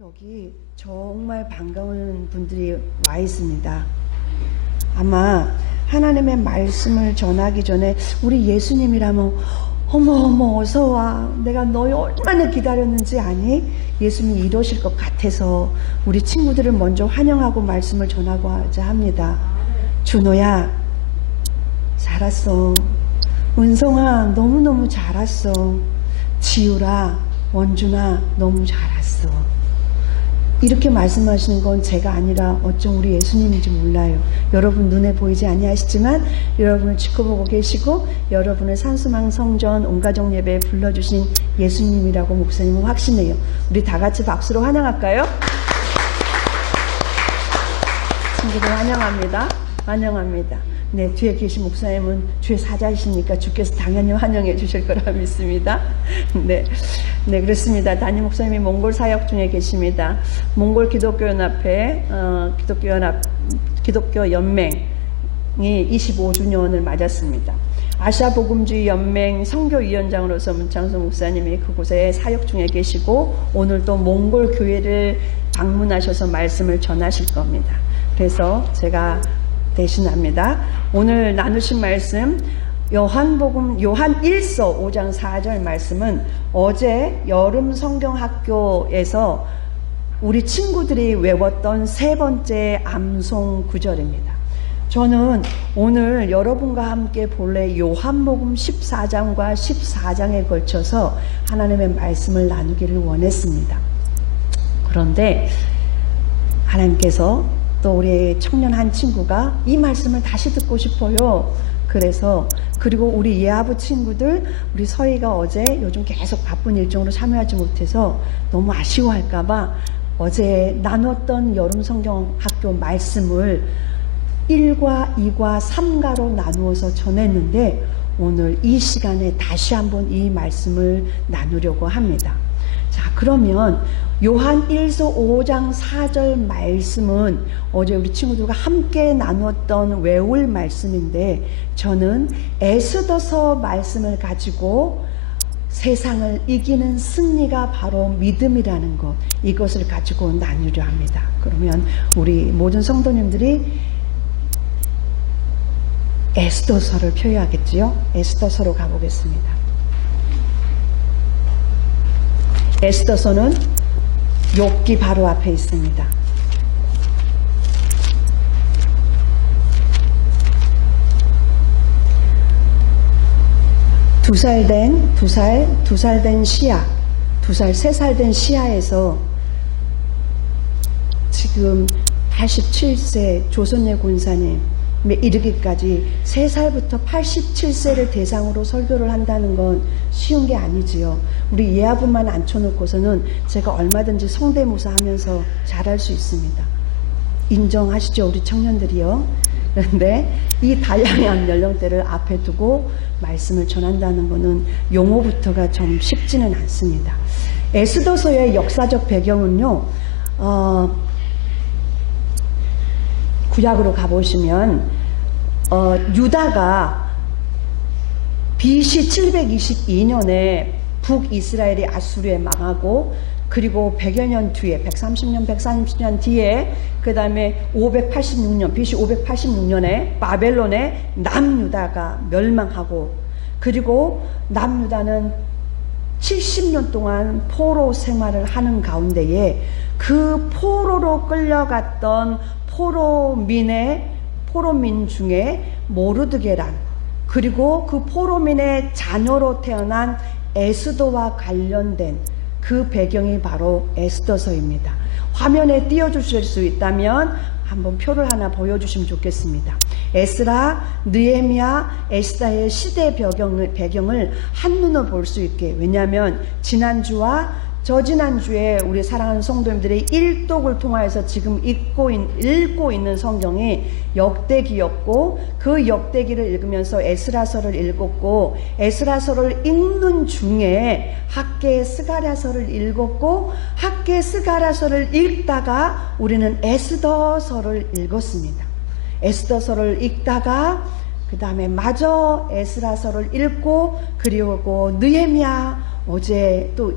여기 정말 반가운 분들이 와 있습니다. 아마 하나님의 말씀을 전하기 전에 우리 예수님이라면 어머 어서와, 내가 너희 얼마나 기다렸는지 아니? 예수님이 이러실 것 같아서 우리 친구들을 먼저 환영하고 말씀을 전하고자 합니다. 준호야, 잘 왔어. 은성아, 너무너무 잘 왔어. 지우라, 원준아, 너무 잘 왔어. 이렇게 말씀하시는 건 제가 아니라 어쩜 우리 예수님인지 몰라요. 여러분 눈에 보이지 아니하시지만 여러분을 지켜보고 계시고 여러분을 산수망 성전 온가족 예배에 불러주신 예수님이라고 목사님은 확신해요. 우리 다 같이 박수로 환영할까요? 친구들 환영합니다. 환영합니다. 네, 뒤에 계신 목사님은 주의 사자이시니까 주께서 당연히 환영해 주실 거라 믿습니다. 네, 그렇습니다. 담임 목사님이 몽골 사역 중에 계십니다. 몽골 기독교연합회, 기독교 연맹이 25주년을 맞았습니다. 아시아 복음주의 연맹 선교위원장으로서 문창수 목사님이 그곳에 사역 중에 계시고 오늘 또 몽골 교회를 방문하셔서 말씀을 전하실 겁니다. 그래서 제가 대신합니다. 오늘 나누신 말씀 요한 1서 5장 4절 말씀은 어제 여름 성경학교에서 우리 친구들이 외웠던 세 번째 암송 구절입니다. 저는 오늘 여러분과 함께 본래 요한복음 14장과 14장에 걸쳐서 하나님의 말씀을 나누기를 원했습니다. 그런데 하나님께서 또 우리 청년 한 친구가 이 말씀을 다시 듣고 싶어요. 그래서 그리고 우리 예아부 친구들, 우리 서희가 어제 요즘 계속 바쁜 일정으로 참여하지 못해서 너무 아쉬워할까봐 어제 나눴던 여름 성경학교 말씀을 1과 2과 3가로 나누어서 전했는데 오늘 이 시간에 다시 한번 이 말씀을 나누려고 합니다. 자, 그러면 요한 1서 5장 4절 말씀은 어제 우리 친구들과 함께 나눴던 외울 말씀인데 저는 에스더서 말씀을 가지고 세상을 이기는 승리가 바로 믿음이라는 것, 이것을 가지고 나누려 합니다. 그러면 우리 모든 성도님들이 에스더서를 펴야겠지요? 에스더서로 가보겠습니다. 에스더서는 욥기 바로 앞에 있습니다. 두 살 된 시아, 3살 된 시아에서 지금 87세 조선예 권사님에 이르기까지 3살부터 87세를 대상으로 설교를 한다는 건 쉬운 게 아니지요. 우리 예아분만 앉혀놓고서는 제가 얼마든지 성대모사 하면서 잘할 수 있습니다. 인정하시죠, 우리 청년들이요. 그런데 이 다양한 연령대를 앞에 두고 말씀을 전한다는 것은 용어부터가 좀 쉽지는 않습니다. 에스더서의 역사적 배경은요, 구약으로 가보시면 유다가 BC 722년에 북이스라엘이 아수르에 망하고 그리고 100여 년 뒤에 130년 뒤에 그 다음에 586년 BC 586년에 바벨론의 남유다가 멸망하고 그리고 남유다는 70년 동안 포로 생활을 하는 가운데에 그 포로로 끌려갔던 포로민 중에 모르드게란 그리고 그 포로민의 자녀로 태어난 에스더와 관련된 그 배경이 바로 에스더서입니다. 화면에 띄워주실 수 있다면 한번 표를 하나 보여주시면 좋겠습니다. 에스라, 느헤미야, 에스더의 시대 배경을 한눈에 볼 수 있게, 왜냐하면 지난주와 저지난주에 우리 사랑하는 성도님들의 일독을 통하여서 지금 읽고 있는 성경이 역대기였고 그 역대기를 읽으면서 에스라서를 읽었고 에스라서를 읽는 중에 학계 스가랴서를 읽었고 학계 스가랴서를 읽다가 우리는 에스더서를 읽었습니다. 에스더서를 읽다가 그 다음에 마저 에스라서를 읽고 그리고 느헤미야 어제 또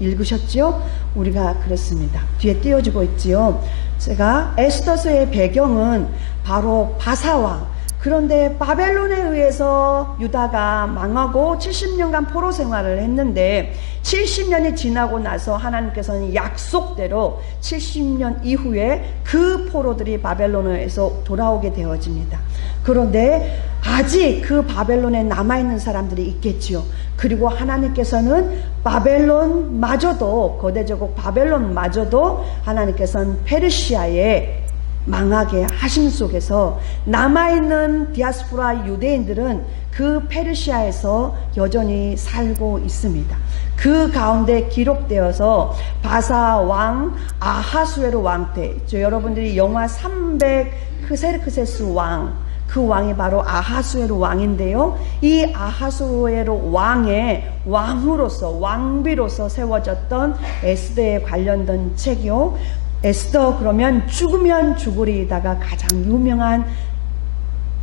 읽으셨죠? 우리가 그렇습니다. 뒤에 띄워주고 있지요. 제가 에스더서의 배경은 바로 바사왕. 그런데 바벨론에 의해서 유다가 망하고 70년간 포로 생활을 했는데 70년이 지나고 나서 하나님께서는 약속대로 70년 이후에 그 포로들이 바벨론에서 돌아오게 되어집니다. 그런데 아직 그 바벨론에 남아있는 사람들이 있겠지요. 그리고 하나님께서는 바벨론마저도, 거대제국 바벨론마저도 하나님께서는 페르시아에 망하게 하심 속에서 남아있는 디아스포라 유대인들은 그 페르시아에서 여전히 살고 있습니다. 그 가운데 기록되어서 바사 왕 아하수에로 왕 때, 여러분들이 영화 300 크세르크세스 왕, 그 왕이 바로 아하수에로 왕인데요. 이 아하수에로 왕의 왕으로서, 왕비로서 세워졌던 에스더에 관련된 책이요. 에스더 그러면 죽으면 죽으리다가 가장 유명한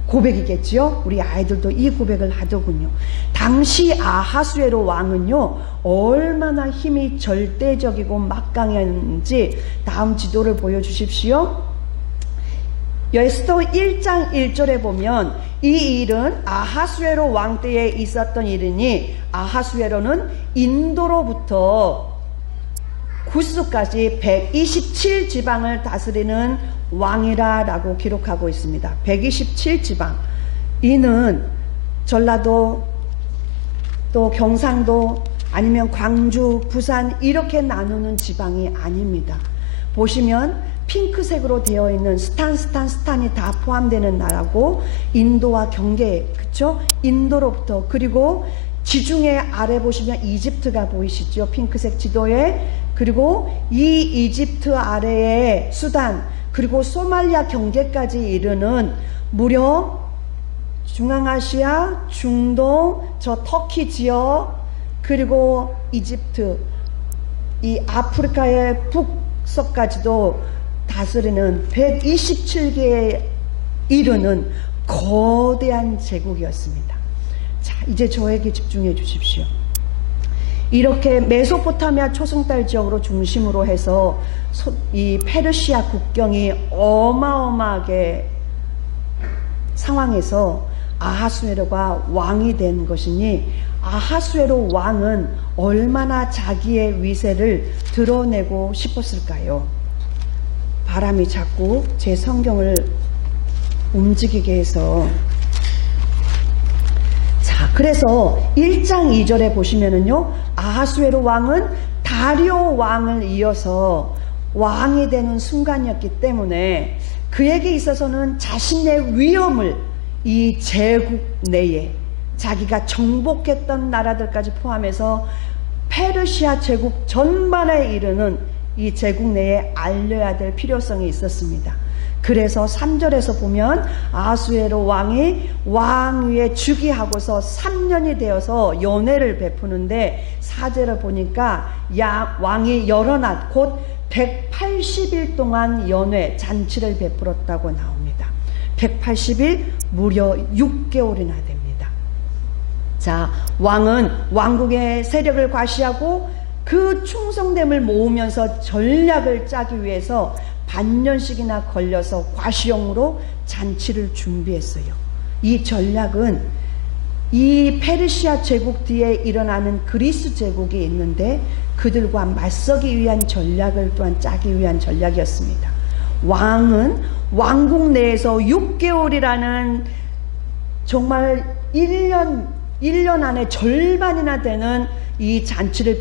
고백이겠지요. 우리 아이들도 이 고백을 하더군요. 당시 아하수에로 왕은요, 얼마나 힘이 절대적이고 막강했는지 다음 지도를 보여주십시오. 에스더 1장 1절에 보면 이 일은 아하수에로 왕 때에 있었던 일이니 아하수에로는 인도로부터 구스까지 127지방을 다스리는 왕이라 라고 기록하고 있습니다. 127지방. 이는 전라도, 또 경상도, 아니면 광주, 부산 이렇게 나누는 지방이 아닙니다. 보시면 핑크색으로 되어 있는 스탄이 다 포함되는 나라고, 인도와 경계, 그쵸? 인도로부터, 그리고 지중해 아래 보시면 이집트가 보이시죠? 핑크색 지도에. 그리고 이 이집트 아래에 수단, 그리고 소말리아 경계까지 이르는 무려 중앙아시아, 중동, 저 터키 지역, 그리고 이집트, 이 아프리카의 북서까지도 다스리는 127개에 이르는 거대한 제국이었습니다. 자, 이제 저에게 집중해 주십시오. 이렇게 메소포타미아 초승달 지역으로 중심으로 해서 이 페르시아 국경이 어마어마하게 상황에서 아하수에로가 왕이 된 것이니, 아하수에로 왕은 얼마나 자기의 위세를 드러내고 싶었을까요? 바람이 자꾸 제 성경을 움직이게 해서, 자, 그래서 1장 2절에 보시면은요, 아하수에로 왕은 다리오 왕을 이어서 왕이 되는 순간이었기 때문에 그에게 있어서는 자신의 위엄을 이 제국 내에, 자기가 정복했던 나라들까지 포함해서 페르시아 제국 전반에 이르는 이 제국 내에 알려야 될 필요성이 있었습니다. 그래서 3절에서 보면 아하수에로 왕이 왕 위에 즉위하고서 3년이 되어서 연회를 베푸는데, 4절을 보니까 왕이 여러 낮 곧 180일 동안 연회 잔치를 베풀었다고 나옵니다. 180일, 무려 6개월이나 됩니다. 자, 왕은 왕국의 세력을 과시하고 그 충성됨을 모으면서 전략을 짜기 위해서 반년씩이나 걸려서 과시용으로 잔치를 준비했어요. 이 전략은 이 페르시아 제국 뒤에 일어나는 그리스 제국이 있는데 그들과 맞서기 위한 전략을 또한 짜기 위한 전략이었습니다. 왕은 왕국 내에서 6개월이라는 정말 1년 안에 절반이나 되는 이 잔치를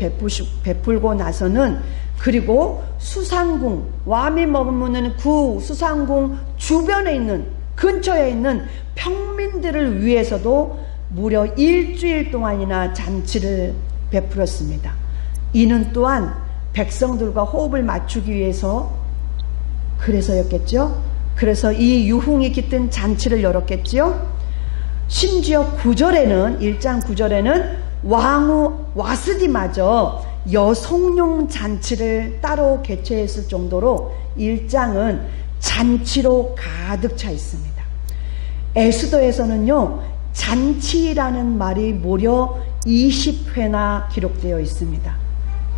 베풀고 나서는, 그리고 수상궁, 왕이 머무는 그 수상궁 주변에 있는, 근처에 있는 평민들을 위해서도 무려 일주일 동안이나 잔치를 베풀었습니다. 이는 또한 백성들과 호흡을 맞추기 위해서 그래서였겠죠. 그래서 이 유흥이 깃든 잔치를 열었겠지요. 심지어 9절에는, 1장 9절에는 왕후 와스디마저 여성용 잔치를 따로 개최했을 정도로 1장은 잔치로 가득 차 있습니다. 에스더에서는요, 잔치라는 말이 무려 20회나 기록되어 있습니다.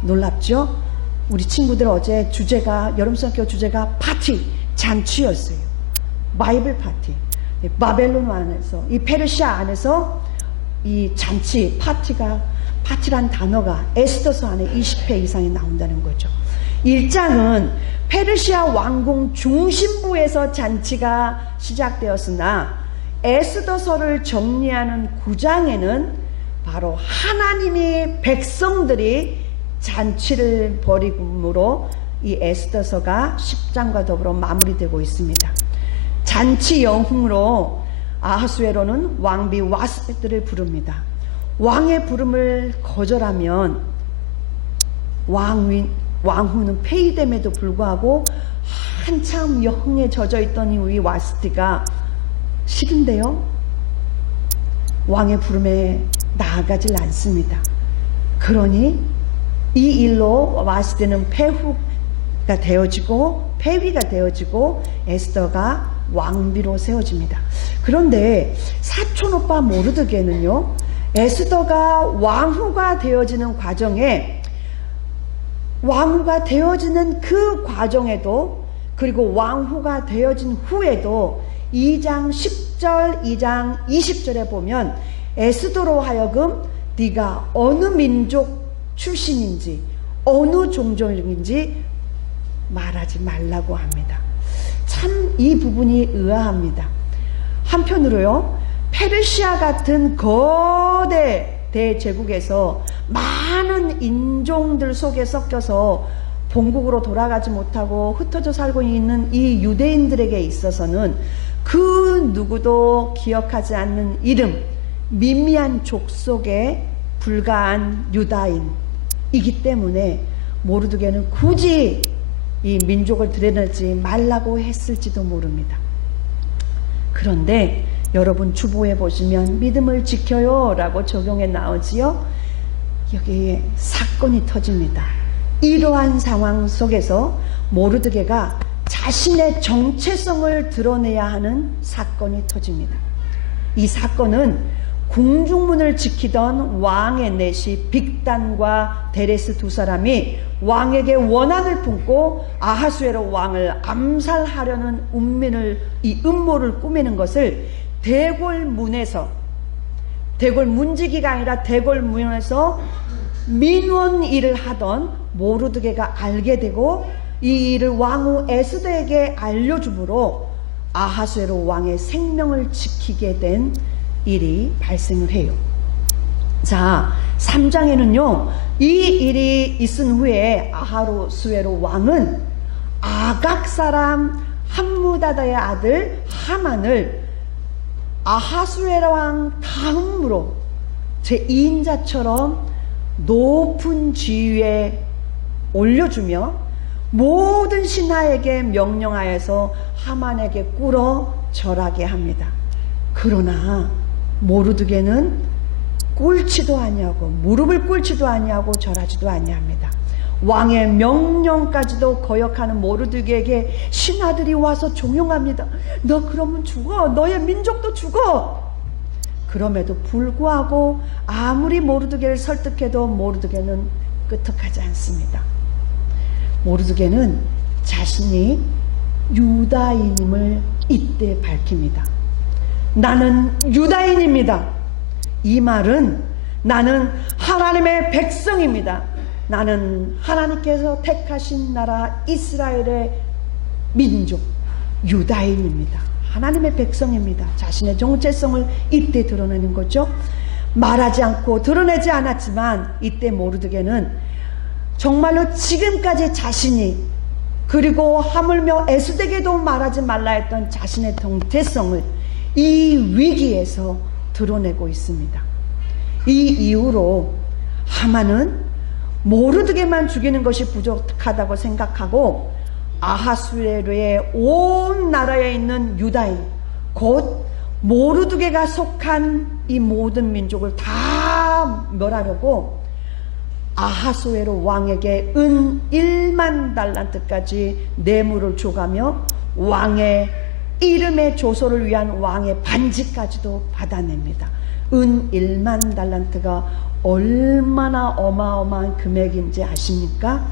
놀랍죠? 우리 친구들 어제 주제가, 여름 성교 주제가 파티, 잔치였어요. 바이블 파티. 바벨론 안에서, 이 페르시아 안에서 이 잔치, 파티란 단어가 에스더서 안에 20회 이상이 나온다는 거죠. 1장은 페르시아 왕궁 중심부에서 잔치가 시작되었으나 에스더서를 정리하는 9장에는 바로 하나님이 백성들이 잔치를 벌이므로 이 에스더서가 10장과 더불어 마무리되고 있습니다. 잔치 영흥으로 아하수에로는 왕비 와스티를 부릅니다. 왕의 부름을 거절하면 왕후는 폐위됨에도 불구하고 한참 여흥에 젖어있던 이 와스티가 싫은데요, 왕의 부름에 나아가질 않습니다. 그러니 이 일로 와스티는 폐위가 되어지고 에스더가 왕비로 세워집니다. 그런데 사촌오빠 모르드게는요, 에스더가 왕후가 되어지는 과정에, 왕후가 되어지는 그 과정에도, 그리고 왕후가 되어진 후에도 2장 10절, 2장 20절에 보면 에스더로 하여금 네가 어느 민족 출신인지 어느 종족인지 말하지 말라고 합니다. 참 이 부분이 의아합니다. 한편으로요, 페르시아 같은 거대 대제국에서 많은 인종들 속에 섞여서 본국으로 돌아가지 못하고 흩어져 살고 있는 이 유대인들에게 있어서는 그 누구도 기억하지 않는 이름, 미미한 족속에 불과한 유다인이기 때문에 모르드게는 굳이 이 민족을 드러내지 말라고 했을지도 모릅니다. 그런데 여러분 주보에 보시면 믿음을 지켜요 라고 적용해 나오지요. 여기에 사건이 터집니다. 이러한 상황 속에서 모르드게가 자신의 정체성을 드러내야 하는 사건이 터집니다. 이 사건은 궁중문을 지키던 왕의 넷이 빅단과 데레스 두 사람이 왕에게 원한을 품고 아하수에로 왕을 암살하려는 이 음모를 꾸미는 것을 대궐문에서, 대궐문지기가 아니라 대궐문에서 민원 일을 하던 모르드게가 알게 되고 이 일을 왕후 에스더에게 알려주므로 아하수에로 왕의 생명을 지키게 된 일이 발생을 해요. 자, 3장에는요 이 일이 있은 후에 아하수에로 왕은 아각 사람 함무다다의 아들 하만을 아하수에로 왕 다음으로 제2인자처럼 높은 지위에 올려주며 모든 신하에게 명령하여서 하만에게 꿇어 절하게 합니다. 그러나 모르드게는 꿇지도 아니하고 무릎을 꿇지도 아니하고 절하지도 아니합니다. 왕의 명령까지도 거역하는 모르드게에게 신하들이 와서 종용합니다. 너 그러면 죽어. 너의 민족도 죽어. 그럼에도 불구하고 아무리 모르드게를 설득해도 모르드게는 끄떡하지 않습니다. 모르드게는 자신이 유다인임을 이때 밝힙니다. 나는 유다인입니다. 이 말은 나는 하나님의 백성입니다. 나는 하나님께서 택하신 나라 이스라엘의 민족 유다인입니다. 하나님의 백성입니다. 자신의 정체성을 이때 드러내는 거죠. 말하지 않고 드러내지 않았지만 이때 모르드게는 정말로 지금까지 자신이, 그리고 하물며 에스더에게도 말하지 말라 했던 자신의 정체성을 이 위기에서 드러내고 있습니다. 이 이후로 하만은 모르드게만 죽이는 것이 부족하다고 생각하고 아하수에로의 온 나라에 있는 유다인, 곧 모르드게가 속한 이 모든 민족을 다 멸하려고 아하수에로 왕에게 은 1만 달란트까지 뇌물을 줘가며 왕의 이름의 조소를 위한 왕의 반지까지도 받아냅니다. 은 1만 달란트가 얼마나 어마어마한 금액인지 아십니까?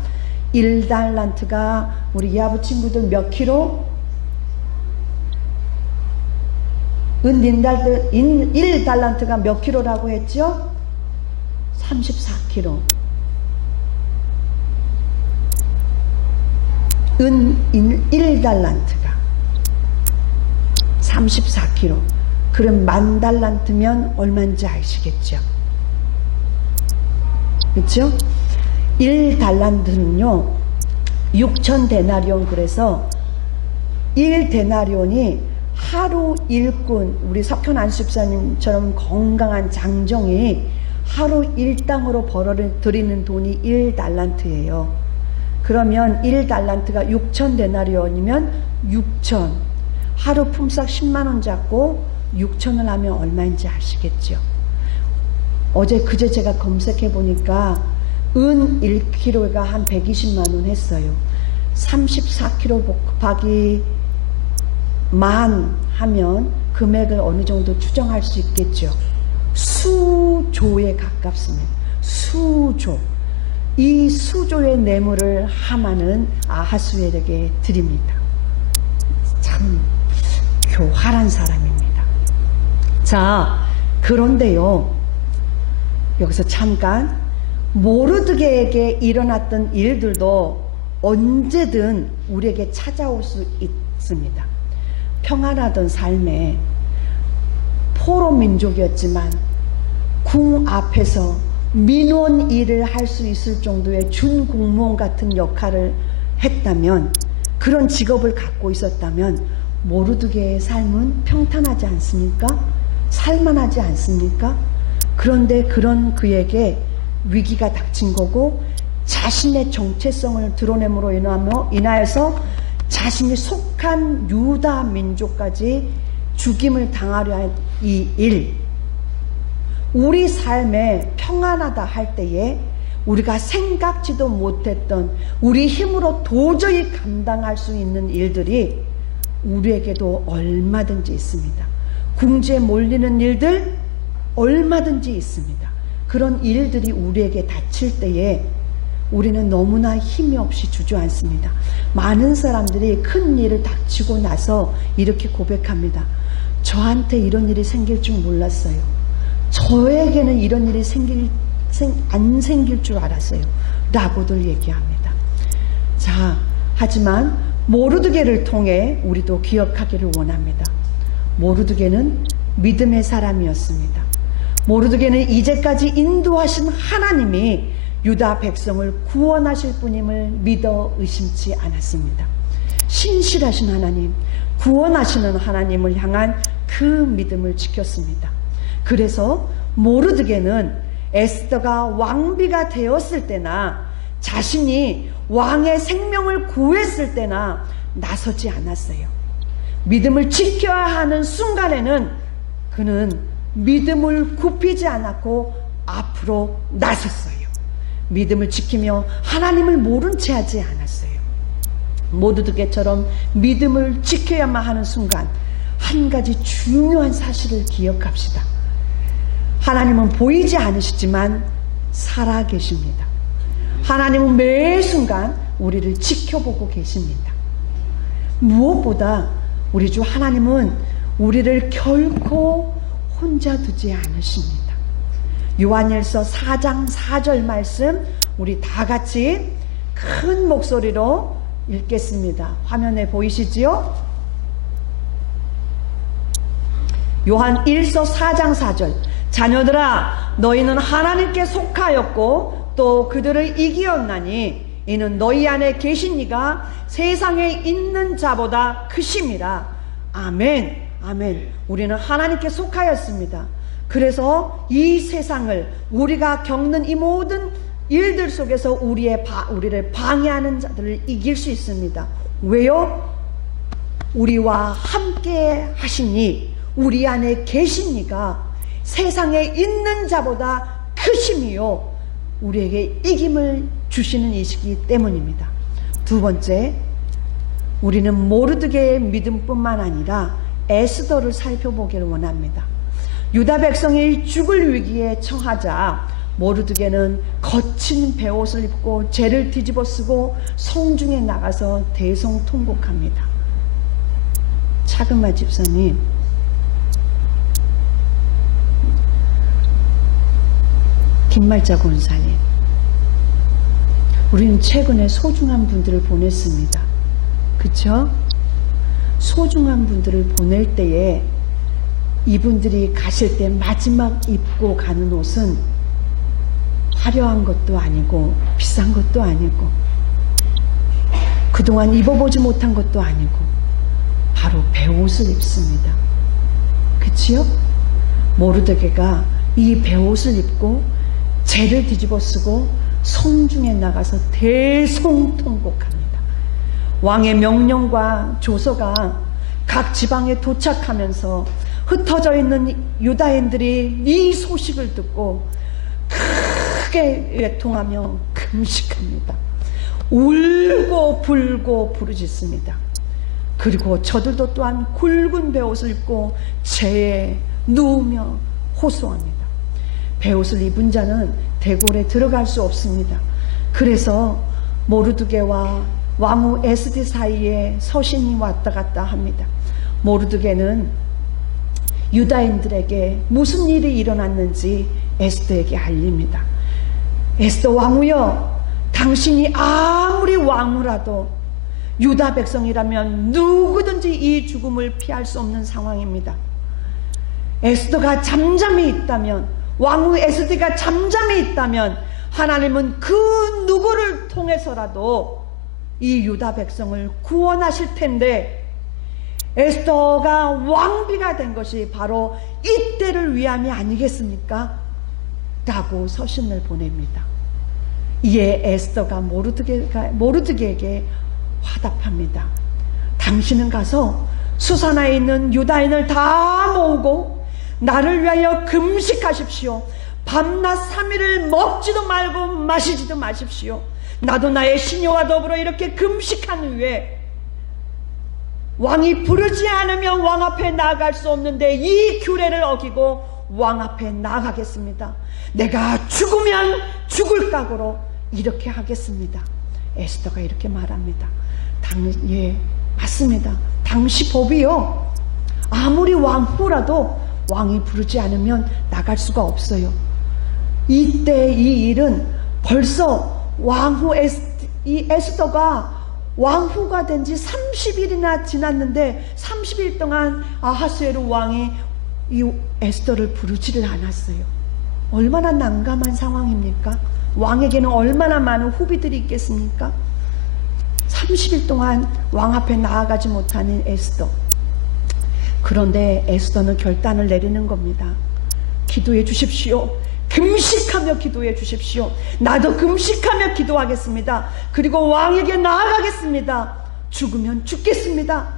1달란트가 우리 야부 친구들 몇 킬로? 은 1달란트가 몇 킬로라고 했죠? 34킬로. 은 1달란트가 34킬로. 그럼 10,000달란트면 얼마인지 아시겠죠? 그렇죠? 1달란트는요 6,000데나리온. 그래서 1데나리온이 하루 일꾼, 우리 석현 안수집사님처럼 건강한 장정이 하루 일당으로 벌어들이는 돈이 1달란트예요. 그러면 1달란트가 6,000데나리온이면 6,000. 하루 품삯 10만원 잡고 6,000을 하면 얼마인지 아시겠죠? 어제 그제 제가 검색해 보니까 은 1kg가 한 120만원 했어요. 34kg 곱하기 만 하면 금액을 어느 정도 추정할 수 있겠죠. 수조에 가깝습니다. 수조. 이 수조의 뇌물을 하만은 아하수에게 드립니다. 참 교활한 사람입니다. 자, 그런데요, 여기서 잠깐, 모르드게에게 일어났던 일들도 언제든 우리에게 찾아올 수 있습니다. 평안하던 삶에 포로 민족이었지만 궁 앞에서 민원 일을 할 수 있을 정도의 준공무원 같은 역할을 했다면, 그런 직업을 갖고 있었다면 모르드게의 삶은 평탄하지 않습니까? 살만하지 않습니까? 그런데 그런 그에게 위기가 닥친 거고, 자신의 정체성을 드러냄으로 인하여서 자신이 속한 유다 민족까지 죽임을 당하려 한 이 일, 우리 삶에 평안하다 할 때에 우리가 생각지도 못했던, 우리 힘으로 도저히 감당할 수 있는 일들이 우리에게도 얼마든지 있습니다. 궁지에 몰리는 일들 얼마든지 있습니다. 그런 일들이 우리에게 닥칠 때에 우리는 너무나 힘이 없이 주저앉습니다. 많은 사람들이 큰 일을 닥치고 나서 이렇게 고백합니다. 저한테 이런 일이 생길 줄 몰랐어요. 저에게는 이런 일이 안 생길 줄 알았어요. 라고들 얘기합니다. 자, 하지만 모르드게를 통해 우리도 기억하기를 원합니다. 모르드게는 믿음의 사람이었습니다. 모르드게는 이제까지 인도하신 하나님이 유다 백성을 구원하실 분임을 믿어 의심치 않았습니다. 신실하신 하나님, 구원하시는 하나님을 향한 그 믿음을 지켰습니다. 그래서 모르드게는 에스더가 왕비가 되었을 때나 자신이 왕의 생명을 구했을 때나 나서지 않았어요. 믿음을 지켜야 하는 순간에는 그는 믿음을 굽히지 않았고 앞으로 나섰어요. 믿음을 지키며 하나님을 모른 채 하지 않았어요. 모르드게처럼 믿음을 지켜야만 하는 순간, 한 가지 중요한 사실을 기억합시다. 하나님은 보이지 않으시지만 살아 계십니다. 하나님은 매 순간 우리를 지켜보고 계십니다. 무엇보다 우리 주 하나님은 우리를 결코 혼자 두지 않으십니다. 요한일서 4장 4절 말씀 우리 다 같이 큰 목소리로 읽겠습니다. 화면에 보이시지요? 요한 1서 4장 4절. 자녀들아, 너희는 하나님께 속하였고 또 그들을 이기었나니 이는 너희 안에 계신 이가 세상에 있는 자보다 크심이라. 아멘. 아멘. 우리는 하나님께 속하였습니다. 그래서 이 세상을, 우리가 겪는 이 모든 일들 속에서 우리를 방해하는 자들을 이길 수 있습니다. 왜요? 우리와 함께 하시니, 우리 안에 계시니가 세상에 있는 자보다 크심이요 우리에게 이김을 주시는 이시기 때문입니다. 두 번째, 우리는 모르드게의 믿음뿐만 아니라 에스더를 살펴보기를 원합니다. 유다 백성이 죽을 위기에 처하자 모르드게는 거친 베옷을 입고 죄를 뒤집어 쓰고 성중에 나가서 대성통곡합니다. 차금마 집사님, 김말자 권사님, 우리는 최근에 소중한 분들을 보냈습니다. 그쵸? 소중한 분들을 보낼 때에 이분들이 가실 때 마지막 입고 가는 옷은 화려한 것도 아니고 비싼 것도 아니고 그동안 입어보지 못한 것도 아니고 바로 베옷을 입습니다. 그치요? 모르드게가 이 베옷을 입고 죄를 뒤집어 쓰고 성중에 나가서 대성통곡합니다. 왕의 명령과 조서가 각 지방에 도착하면서 흩어져 있는 유다인들이 이 소식을 듣고 크게 외통하며 금식합니다. 울고 불고 부르짖습니다. 그리고 저들도 또한 굵은 베옷을 입고 죄에 누우며 호소합니다. 베옷을 입은 자는 대궐에 들어갈 수 없습니다. 그래서 모르드게와 왕후 에스디 사이에 서신이 왔다 갔다 합니다. 모르드게는 유다인들에게 무슨 일이 일어났는지 에스더에게 알립니다. 에스더 왕후여, 당신이 아무리 왕후라도 유다 백성이라면 누구든지 이 죽음을 피할 수 없는 상황입니다. 에스더가 잠잠히 있다면, 왕후 에스더가 잠잠히 있다면 하나님은 그 누구를 통해서라도 이 유다 백성을 구원하실 텐데, 에스더가 왕비가 된 것이 바로 이때를 위함이 아니겠습니까? 라고 서신을 보냅니다. 이에 에스더가 모르드게에게 화답합니다. 당신은 가서 수사나에 있는 유다인을 다 모으고 나를 위하여 금식하십시오. 밤낮 3일을 먹지도 말고 마시지도 마십시오. 나도 나의 시녀와 더불어 이렇게 금식한 후에 왕이 부르지 않으면 왕 앞에 나아갈 수 없는데 이 규례를 어기고 왕 앞에 나아가겠습니다. 내가 죽으면 죽을 각오로 이렇게 하겠습니다. 에스더가 이렇게 말합니다. 예, 맞습니다. 당시 법이요, 아무리 왕후라도 왕이 부르지 않으면 나갈 수가 없어요. 이때 이 일은 벌써 이 에스더가 왕후가 된 지 30일이나 지났는데 30일 동안 아하수에로 왕이 이 에스더를 부르지를 않았어요. 얼마나 난감한 상황입니까? 왕에게는 얼마나 많은 후비들이 있겠습니까? 30일 동안 왕 앞에 나아가지 못하는 에스더. 그런데 에스더는 결단을 내리는 겁니다. 기도해 주십시오. 금식하며 기도해 주십시오. 나도 금식하며 기도하겠습니다. 그리고 왕에게 나아가겠습니다. 죽으면 죽겠습니다.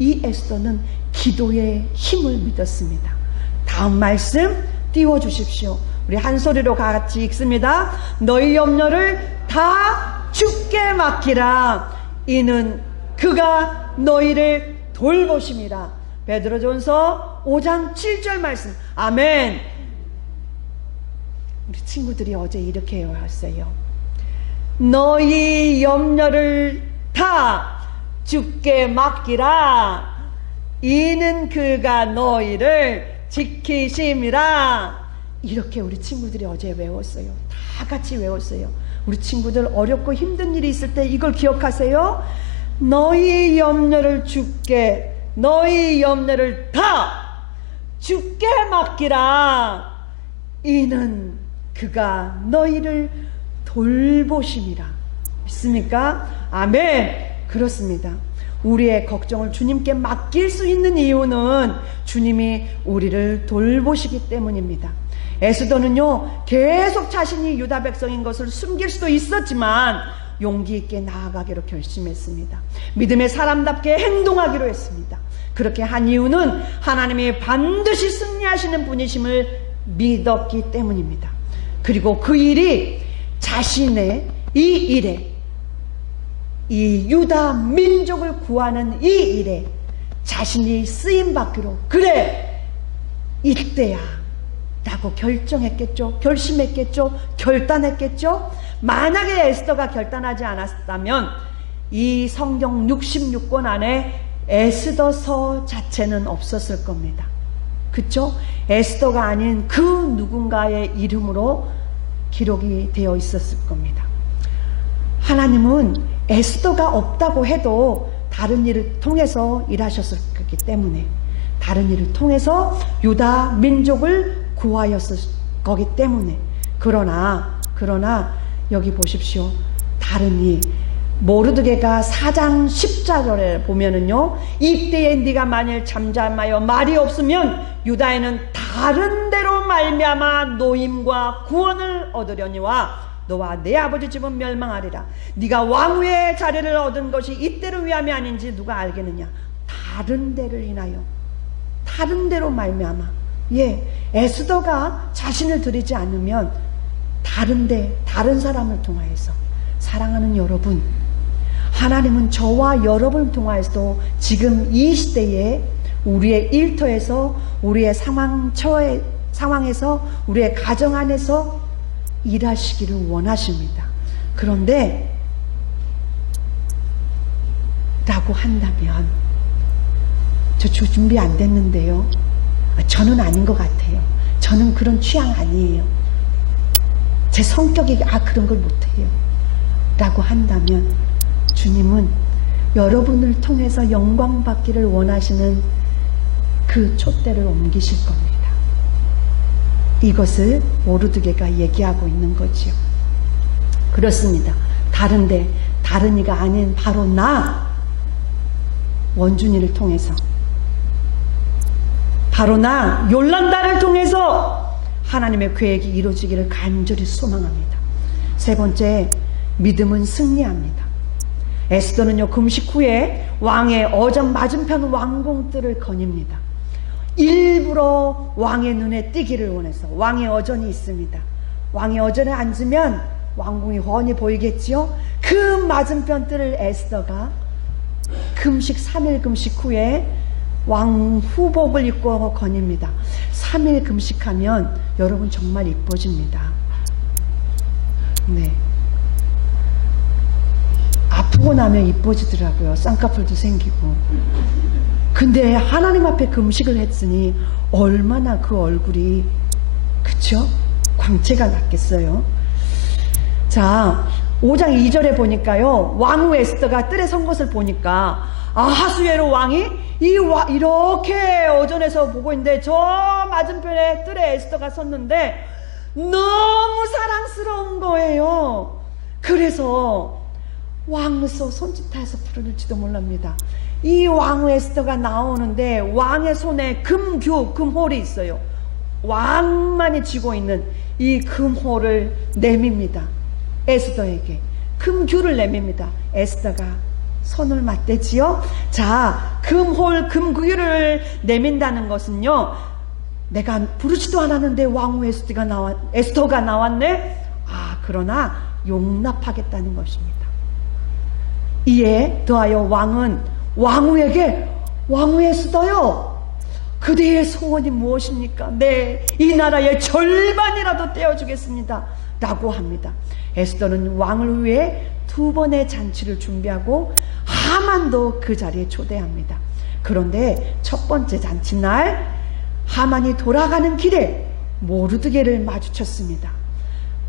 이 에스더는 기도의 힘을 믿었습니다. 다음 말씀 띄워주십시오. 우리 한 소리로 같이 읽습니다. 너희 염려를 다 주께 맡기라. 이는 그가 너희를 돌보심이라. 베드로전서 5장 7절 말씀. 아멘. 우리 친구들이 어제 이렇게 외웠어요. 너희 염려를 다 주께 맡기라. 이는 그가 너희를 지키심이라. 이렇게 우리 친구들이 어제 외웠어요. 다 같이 외웠어요. 우리 친구들 어렵고 힘든 일이 있을 때 이걸 기억하세요. 너희 염려를 너희 염려를 다 주께 맡기라. 이는 그가 너희를 돌보심이라. 믿습니까? 아멘. 그렇습니다. 우리의 걱정을 주님께 맡길 수 있는 이유는 주님이 우리를 돌보시기 때문입니다. 에스더는요, 계속 자신이 유다 백성인 것을 숨길 수도 있었지만 용기 있게 나아가기로 결심했습니다. 믿음의 사람답게 행동하기로 했습니다. 그렇게 한 이유는 하나님이 반드시 승리하시는 분이심을 믿었기 때문입니다. 그리고 그 일이 자신의 이 일에, 이 유다 민족을 구하는 이 일에 자신이 쓰임받기로, 그래 이때야 라고 결정했겠죠. 결심했겠죠. 결단했겠죠. 만약에 에스더가 결단하지 않았다면 이 성경 66권 안에 에스더서 자체는 없었을 겁니다. 그쵸? 에스더가 아닌 그 누군가의 이름으로 기록이 되어 있었을 겁니다. 하나님은 에스더가 없다고 해도 다른 일을 통해서 일하셨기 때문에, 다른 일을 통해서 유다 민족을 구하였을 거기 때문에, 그러나 여기 보십시오. 다른 일, 모르드게가 4장 10절에 보면은요, 이때에 네가 만일 잠잠하여 말이 없으면 유다에는 다른 데로 말미암아 노임과 구원을 얻으려니와 너와 내 아버지 집은 멸망하리라. 네가 왕후의 자리를 얻은 것이 이때를 위함이 아닌지 누가 알겠느냐. 다른 데를 인하여, 다른 데로 말미암아. 에스더가 자신을 드리지 않으면 다른 데, 다른 사람을 통하여서. 사랑하는 여러분, 하나님은 저와 여러분을 통하여서도 지금 이 시대에 우리의 일터에서, 우리의 상황에서, 우리의 가정 안에서 일하시기를 원하십니다. 그런데 라고 한다면, 저 준비 안 됐는데요, 저는 아닌 것 같아요, 저는 그런 취향 아니에요, 제 성격이 그런 걸 못해요 라고 한다면, 주님은 여러분을 통해서 영광 받기를 원하시는 그 촛대를 옮기실 겁니다. 이것을 모르드게가 얘기하고 있는 거지요. 그렇습니다. 다른데, 다른 이가 아닌 바로 나, 원준이를 통해서, 바로 나 욜란다를 통해서 하나님의 계획이 이루어지기를 간절히 소망합니다. 세 번째, 믿음은 승리합니다. 에스더는요, 금식 후에 왕의 어전 맞은편 왕궁뜰을 거닙니다. 일부러 왕의 눈에 띄기를 원해서. 왕의 어전이 있습니다. 왕의 어전에 앉으면 왕궁이 훤히 보이겠지요. 그 맞은편 뜰을 에스더가 금식 3일 금식 후에 왕후복을 입고 거닙니다. 3일 금식하면 여러분 정말 이뻐집니다. 네, 아프고 나면 이뻐지더라고요. 쌍꺼풀도 생기고. 근데 하나님 앞에 금식을 했으니 얼마나 그 얼굴이, 그쵸? 광채가 났겠어요. 자, 5장 2절에 보니까요, 왕후 에스더가 뜰에 선 것을 보니까 아하수에로 왕이 이렇게 어전에서 보고 있는데 저 맞은편에 뜰에 에스더가 섰는데 너무 사랑스러운 거예요. 그래서 왕서 손짓해서 부를지도 몰랍니다. 이 왕후 에스더가 나오는데 왕의 손에 금홀이 있어요. 왕만이 쥐고 있는 이 금홀을 내밉니다. 에스더에게 금규를 내밉니다. 에스더가 손을 맞대지요. 자, 금규를 내민다는 것은요, 내가 부르지도 않았는데 왕후 에스더가 나왔네. 그러나 용납하겠다는 것입니다. 이에 더하여 왕은 왕후에게, 왕후 에스더요, 그대의 소원이 무엇입니까? 네, 이 나라의 절반이라도 떼어주겠습니다 라고 합니다. 에스더는 왕을 위해 2번의 잔치를 준비하고 하만도 그 자리에 초대합니다. 그런데 첫 번째 잔치날 하만이 돌아가는 길에 모르드게를 마주쳤습니다.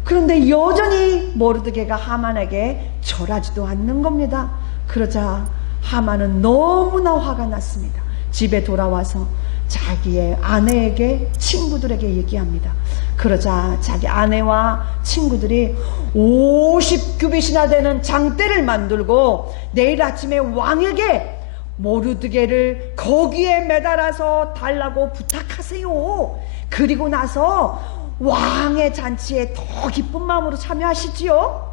그런데 여전히 모르드게가 하만에게 절하지도 않는 겁니다. 그러자 하만은 너무나 화가 났습니다. 집에 돌아와서 자기의 아내에게, 친구들에게 얘기합니다. 그러자 자기 아내와 친구들이 50규빗이나 되는 장대를 만들고 내일 아침에 왕에게 모르드게를 거기에 매달아서 달라고 부탁하세요. 그리고 나서 왕의 잔치에 더 기쁜 마음으로 참여하시지요.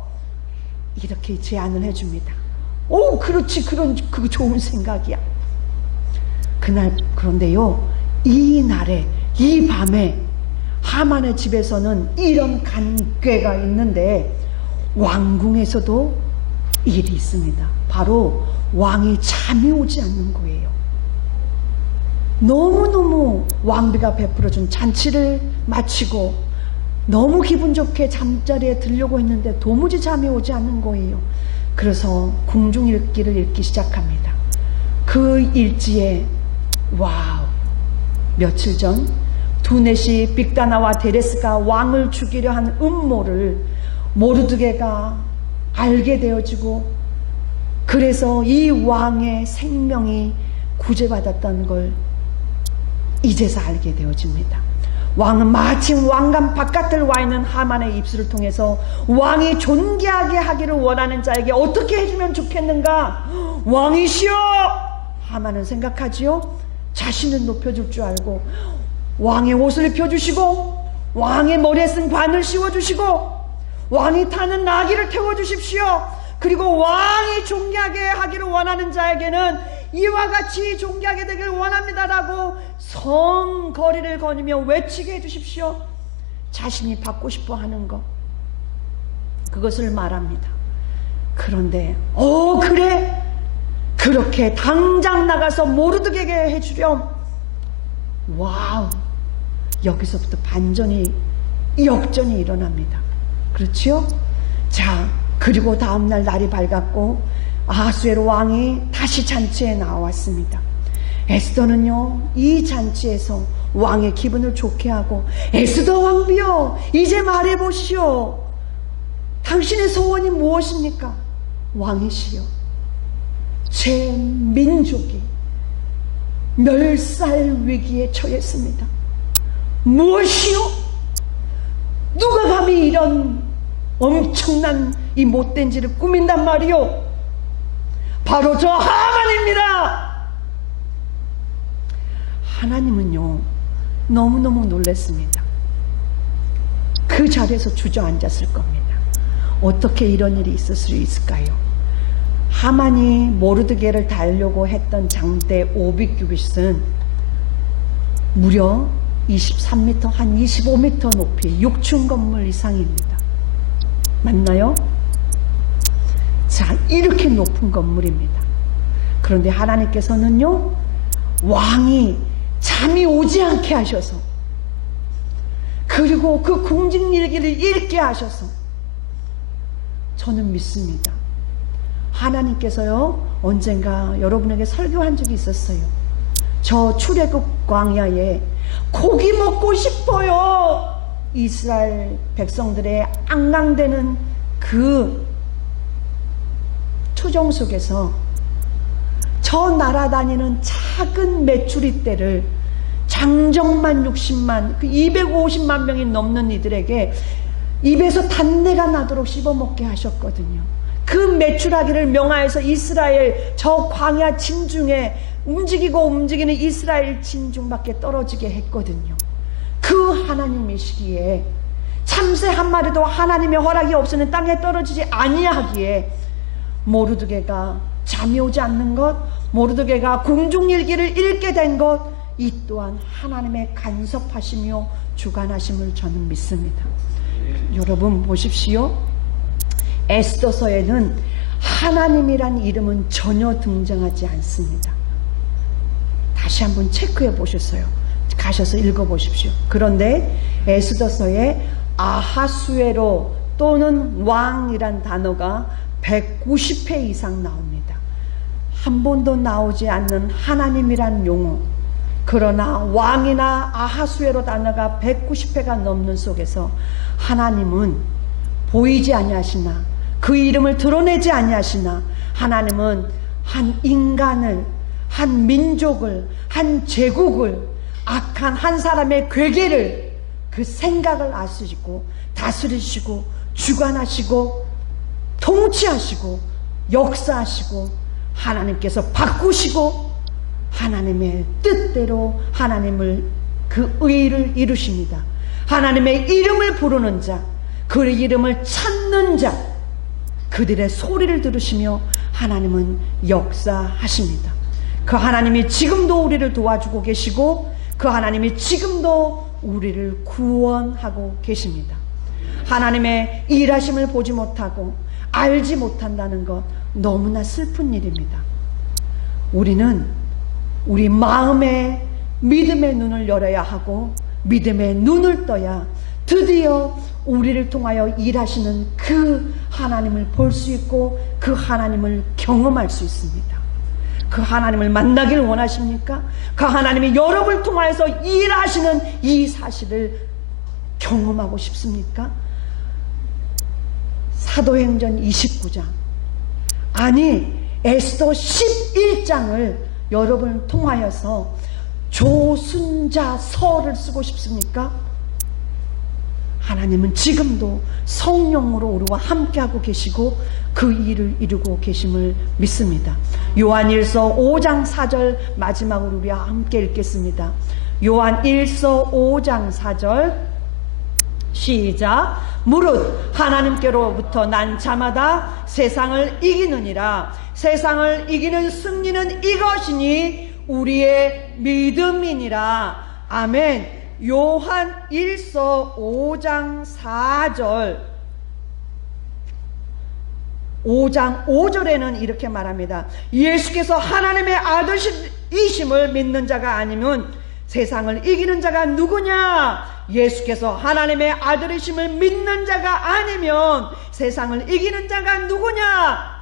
이렇게 제안을 해줍니다. 오, 그렇지, 그거 좋은 생각이야. 그날, 그런데요, 이 날에, 이 밤에 하만의 집에서는 이런 관계가 있는데 왕궁에서도 일이 있습니다. 바로 왕이 잠이 오지 않는 거예요. 너무너무 왕비가 베풀어준 잔치를 마치고 너무 기분 좋게 잠자리에 들려고 했는데 도무지 잠이 오지 않는 거예요. 그래서 궁중일기를 읽기 시작합니다. 그 일지에 와우, 며칠 전 두넷이 빅다나와 데레스가 왕을 죽이려 한 음모를 모르드게가 알게 되어지고, 그래서 이 왕의 생명이 구제받았던 걸 이제서 알게 되어집니다. 왕은 마침 왕관 바깥을 와 있는 하만의 입술을 통해서 왕이 존귀하게 하기를 원하는 자에게 어떻게 해주면 좋겠는가? 왕이시여! 하만은 생각하지요. 자신은 높여줄 줄 알고 왕의 옷을 입혀주시고 왕의 머리에 쓴 관을 씌워주시고 왕이 타는 나귀를 태워주십시오. 그리고 왕이 존귀하게 하기를 원하는 자에게는 이와 같이 존귀하게 되길 원합니다라고 성거리를 거니며 외치게 해주십시오. 자신이 받고 싶어 하는 것, 그것을 말합니다. 그런데 그래? 그렇게 당장 나가서 모르드게에게 해주렴. 와우, 여기서부터 역전이 일어납니다. 그렇지요? 자, 그리고 다음날 날이 밝았고 아하수에로 왕이 다시 잔치에 나왔습니다. 에스더는요, 이 잔치에서 왕의 기분을 좋게 하고, 에스더 왕비여, 이제 말해보시오. 당신의 소원이 무엇입니까? 왕이시여, 제 민족이 멸살 위기에 처했습니다. 무엇이요? 누가 감히 이런 엄청난 이 못된 짓을 꾸민단 말이요? 바로 저 하만입니다. 하나님은요, 너무너무 놀랐습니다. 그 자리에서 주저앉았을 겁니다. 어떻게 이런 일이 있을 수 있을까요? 하만이 모르드게를 달려고 했던 장대 500규빗은 무려 23m, 한 25m 높이 6층 건물 이상입니다. 맞나요? 자, 이렇게 높은 건물입니다. 그런데 하나님께서는요, 왕이 잠이 오지 않게 하셔서, 그리고 그 궁중일기를 읽게 하셔서, 저는 믿습니다. 하나님께서요, 언젠가 여러분에게 설교한 적이 있었어요. 저 출애굽 광야에 고기 먹고 싶어요. 이스라엘 백성들의 앙앙대는 그 초정 속에서 저 날아다니는 작은 메추리 떼를 장정만 60만, 그 250만 명이 넘는 이들에게 입에서 단내가 나도록 씹어먹게 하셨거든요. 그 메추라기를 명하여서 이스라엘 저 광야 진중에 움직이는 이스라엘 진중밖에 떨어지게 했거든요. 그 하나님이시기에 참새 한 마리도 하나님의 허락이 없으면 땅에 떨어지지 아니하기에 모르드게가 잠이 오지 않는 것, 모르드게가 궁중일기를 읽게 된 것, 이 또한 하나님의 간섭하시며 주관하심을 저는 믿습니다. 여러분 보십시오. 에스더서에는 하나님이란 이름은 전혀 등장하지 않습니다. 다시 한번 체크해 보셨어요. 가셔서 읽어보십시오. 그런데 에스더서에 아하수에로 또는 왕이란 단어가 190회 이상 나옵니다. 한 번도 나오지 않는 하나님이란 용어, 그러나 왕이나 아하수에로 단어가 190회가 넘는 속에서 하나님은 보이지 아니하시나 그 이름을 드러내지 아니하시나 하나님은 한 인간을, 한 민족을, 한 제국을, 악한 한 사람의 괴계를, 그 생각을 아시고 다스리시고 주관하시고 통치하시고 역사하시고 하나님께서 바꾸시고 하나님의 뜻대로 하나님을 그 의를 이루십니다. 하나님의 이름을 부르는 자, 그 이름을 찾는 자, 그들의 소리를 들으시며 하나님은 역사하십니다. 그 하나님이 지금도 우리를 도와주고 계시고 그 하나님이 지금도 우리를 구원하고 계십니다. 하나님의 일하심을 보지 못하고 알지 못한다는 것 너무나 슬픈 일입니다. 우리는 우리 마음에 믿음의 눈을 열어야 하고 믿음의 눈을 떠야 드디어 우리를 통하여 일하시는 그 하나님을 볼 수 있고 그 하나님을 경험할 수 있습니다. 그 하나님을 만나길 원하십니까? 그 하나님이 여러분을 통하여서 일하시는 이 사실을 경험하고 싶습니까? 사도행전 29장 아니 에스더 11장을 여러분을 통하여서 조순자서를 쓰고 싶습니까? 하나님은 지금도 성령으로 우리와 함께하고 계시고 그 일을 이루고 계심을 믿습니다. 요한1서 5장 4절 마지막으로 우리와 함께 읽겠습니다. 요한1서 5장 4절 시작. 무릇 하나님께로부터 난 자마다 세상을 이기느니라. 세상을 이기는 승리는 이것이니 우리의 믿음이니라. 아멘. 요한 1서 5장 4절 5장 5절에는 이렇게 말합니다. 예수께서 하나님의 아들이심을 믿는 자가 아니면 세상을 이기는 자가 누구냐? 예수께서 하나님의 아들이심을 믿는 자가 아니면 세상을 이기는 자가 누구냐?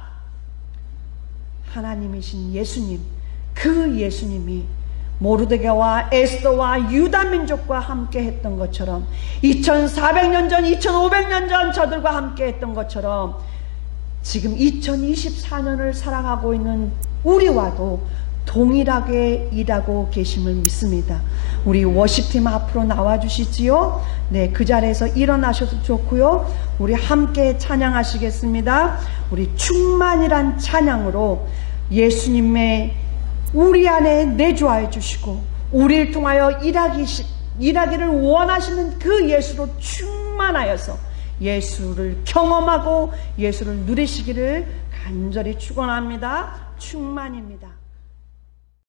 하나님이신 예수님, 그 예수님이 모르드게와 에스더와 유다 민족과 함께 했던 것처럼 2400년 전 2500년 전 저들과 함께 했던 것처럼 지금 2024년을 살아가고 있는 우리와도 동일하게 일하고 계심을 믿습니다. 우리 워십팀 앞으로 나와 주시지요. 네, 그 자리에서 일어나셔도 좋고요. 우리 함께 찬양하시겠습니다. 우리 충만이란 찬양으로 예수님의 우리 안에 내주하여 주시고 우리를 통하여 일하기를 원하시는 그 예수로 충만하여서 예수를 경험하고 예수를 누리시기를 간절히 축원합니다. 충만입니다.